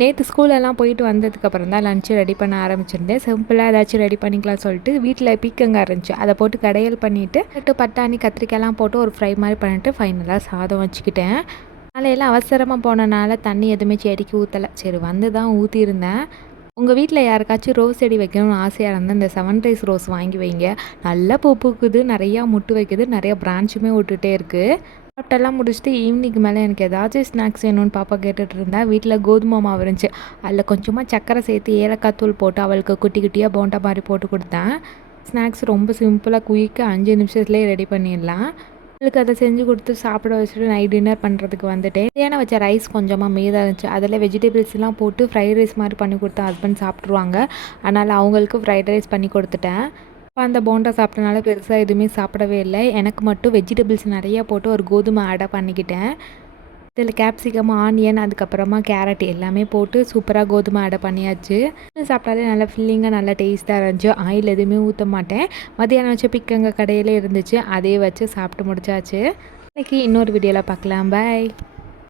நேற்று ஸ்கூலெல்லாம் போயிட்டு வந்ததுக்கப்புறம் தான் லஞ்சு ரெடி பண்ண ஆரம்பிச்சிருந்தேன். சிம்பிளாக ஏதாச்சும் ரெடி பண்ணிக்கலாம் சொல்லிட்டு வீட்டில் பீக்கங்காய் இருந்துச்சு, அதை போட்டு கடையல் பண்ணிவிட்டு பட்டாணி கத்திரிக்காய்லாம் போட்டு ஒரு ஃப்ரை மாதிரி பண்ணிவிட்டு ஃபைனலாக சாதம் வச்சுக்கிட்டேன். காலையில் அவசரமாக போனனால தண்ணி எதுவுமே செடிக்கு ஊற்றலை. சரி வந்து தான் ஊற்றியிருந்தேன். உங்கள் வீட்டில் யாருக்காச்சும் ரோஸ் செடி வைக்கணும்னு ஆசையாக இருந்தால் இந்த 7 days ரோஸ் வாங்கி வைங்க. நல்லா பூ பூக்குது, நிறையா முட்டு வைக்குது, நிறையா பிரான்ச்சுமே விட்டுட்டே இருக்குது. சாப்பிட்டெல்லாம் முடிச்சுட்டு ஈவினிங் மேலே எனக்கு ஏதாச்சும் ஸ்நாக்ஸ் வேணும்னு பாப்பா கேட்டுட்டு இருந்தா. வீட்டில் கோதுமை மாவு இருந்துச்சு, அதில் கொஞ்சமாக சர்க்கரை சேர்த்து ஏலக்காய் தூள் போட்டு அவளுக்கு குட்டி குட்டியாக போண்டா மாதிரி போட்டு கொடுத்தேன். ஸ்நாக்ஸ் ரொம்ப சிம்பிளாக குயிக்காக 5 நிமிஷத்துலேயே ரெடி பண்ணிடலாம். அவளுக்கு அதை செஞ்சு கொடுத்து சாப்பிட வச்சுட்டு நைட் டின்னர் பண்ணுறதுக்கு வந்துட்டேன். மதியானம் வச்ச ரைஸ் கொஞ்சமாக மீதாக இருந்துச்சு, அதில் வெஜிடபிள்ஸ்லாம் போட்டு ஃப்ரைட் ரைஸ் மாதிரி பண்ணி கொடுத்தேன். ஹஸ்பண்ட் சாப்பிட்ருவாங்க, அதனால் அவங்களுக்கு ஃப்ரைட் ரைஸ் பண்ணி கொடுத்துட்டேன். அந்த போண்டா சாப்பிட்டனால பெருசாக எதுவுமே சாப்பிடவே இல்லை. எனக்கு மட்டும் வெஜிடபிள்ஸ் நிறையா போட்டு ஒரு கோதுமை ஆடை பண்ணிக்கிட்டேன். இதில் கேப்சிகம், ஆனியன், அதுக்கப்புறமா கேரட் எல்லாமே போட்டு சூப்பராக கோதுமை ஆடை பண்ணியாச்சு. சாப்பிட்டாலே நல்லா ஃபில்லிங்காக நல்லா டேஸ்ட்டாக இருந்துச்சு. ஆயில் எதுவுமே ஊற்ற மாட்டேன். மதியானம் வச்ச பிக்கங்க கடையில் இருந்துச்சு, அதே வச்சு சாப்பிட்டு முடிச்சாச்சு. இன்றைக்கி இன்னொரு வீடியோவில் பார்க்கலாம். பாய்.